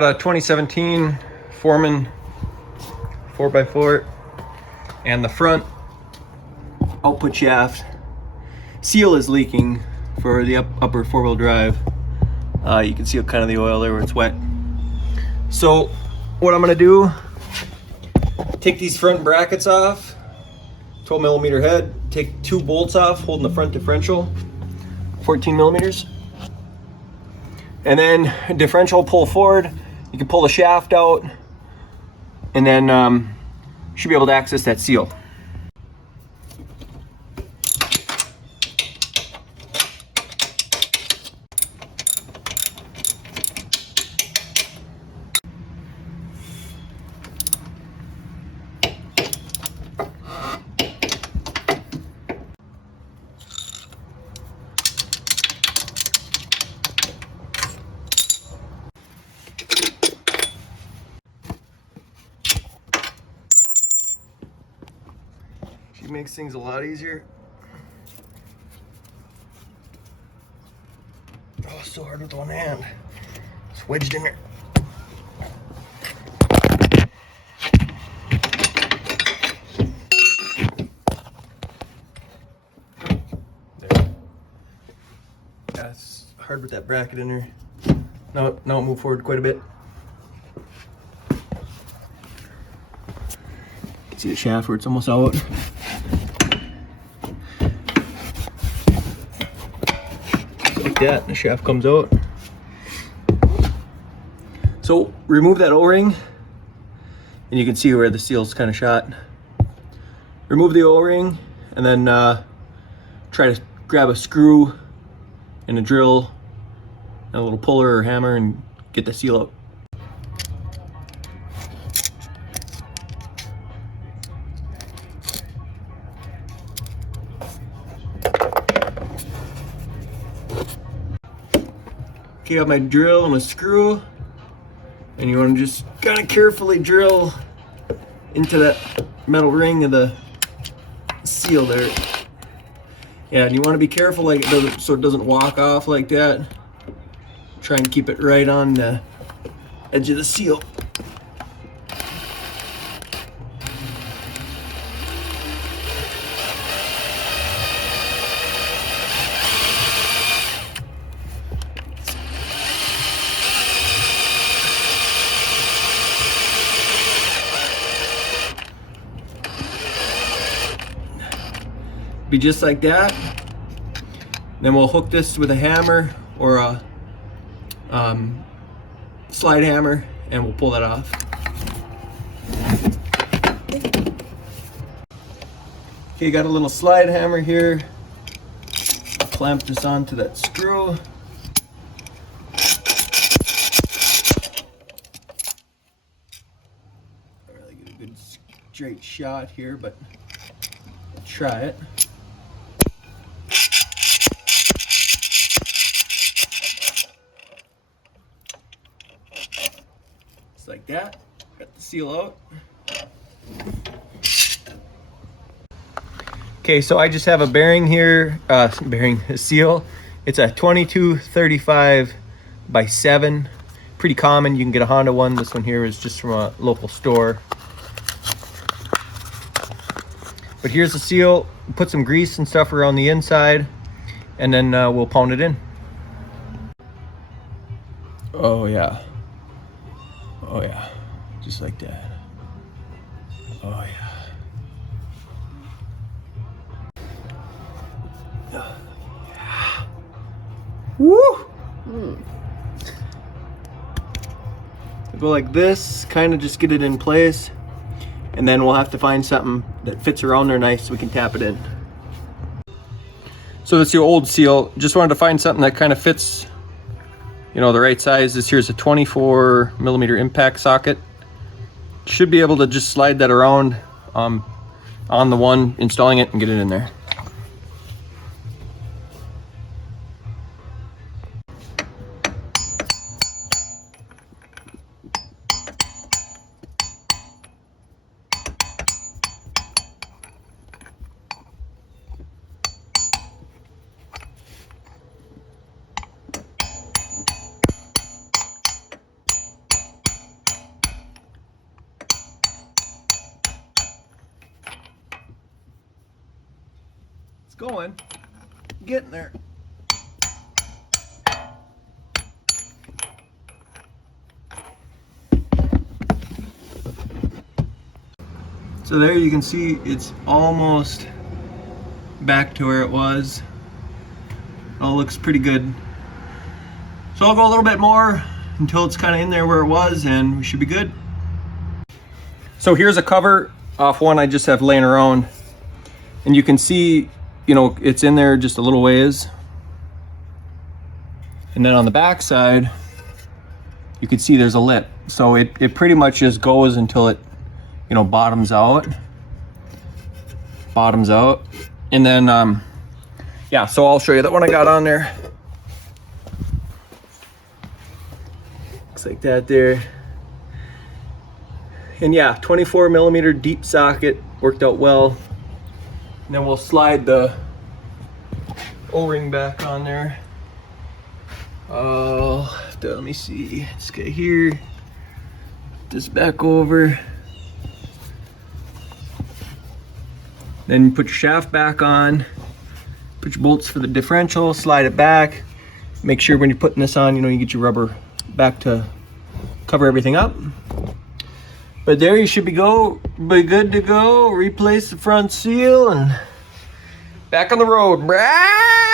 Got a 2017 Foreman 4x4 and the front output shaft seal is leaking for the upper four-wheel drive. You can see kind of the oil there where it's wet. So what I'm gonna do, take these front brackets off, 12 millimeter head, take 2 bolts off holding the front differential, 14 millimeters. And then differential pull forward, you can pull the shaft out and then should be able to access that seal. She makes things a lot easier. Oh, it's so hard with one hand. It's wedged in there. There. Yeah, it's hard with that bracket in there. Now it moved forward quite a bit. You can see the shaft where it's almost out. Like that, the shaft comes out. So remove that O-ring and you can see where the seal's kind of shot. Remove the O-ring and then try to grab a screw and a drill and a little puller or hammer and get the seal out. Okay, got my drill and a screw, and you want to just kind of carefully drill into that metal ring of the seal there. Yeah, and you want to be careful like it doesn't, so it doesn't walk off like that. Try and keep it right on the edge of the seal. Be just like that. Then we'll hook this with a hammer or a slide hammer and we'll pull that off. Okay, got a little slide hammer here. Clamp this onto that screw. Don't really get a good straight shot here, but I'll try it. Like that, got the seal out. Okay, so I just have a bearing here, a seal. It's a 2235 by 7. Pretty common, you can get a Honda one. This one here is just from a local store. But here's the seal. Put some grease and stuff around the inside, and then we'll pound it in. Oh yeah. Oh yeah, just like that. Oh yeah. Woo! Go like this, kind of just get it in place, and then we'll have to find something that fits around there nice so we can tap it in. So that's your old seal. Just wanted to find something that kind of fits, you know, the right size. This here's a 24 millimeter impact socket. Should be able to just slide that around on the one installing it and get it in there. going. Getting there. So there you can see it's almost back to where it was. All looks pretty good. So I'll go a little bit more until it's kind of in there where it was, and we should be good. So here's a cover off one I just have laying around, and you can see, you know, it's in there just a little ways. And then on the back side, you can see there's a lip. So it pretty much just goes until it, you know, bottoms out. And then, yeah, so I'll show you that one I got on there. Looks like that there. And yeah, 24mm deep socket, worked out well. And then we'll slide the O-ring back on there. Let me see, let's get here, this back over. Then you put your shaft back on, put your bolts for the differential, slide it back. Make sure when you're putting this on, you know, you get your rubber back to cover everything up. But there you should be good to go. Replace the front seal and back on the road, brah!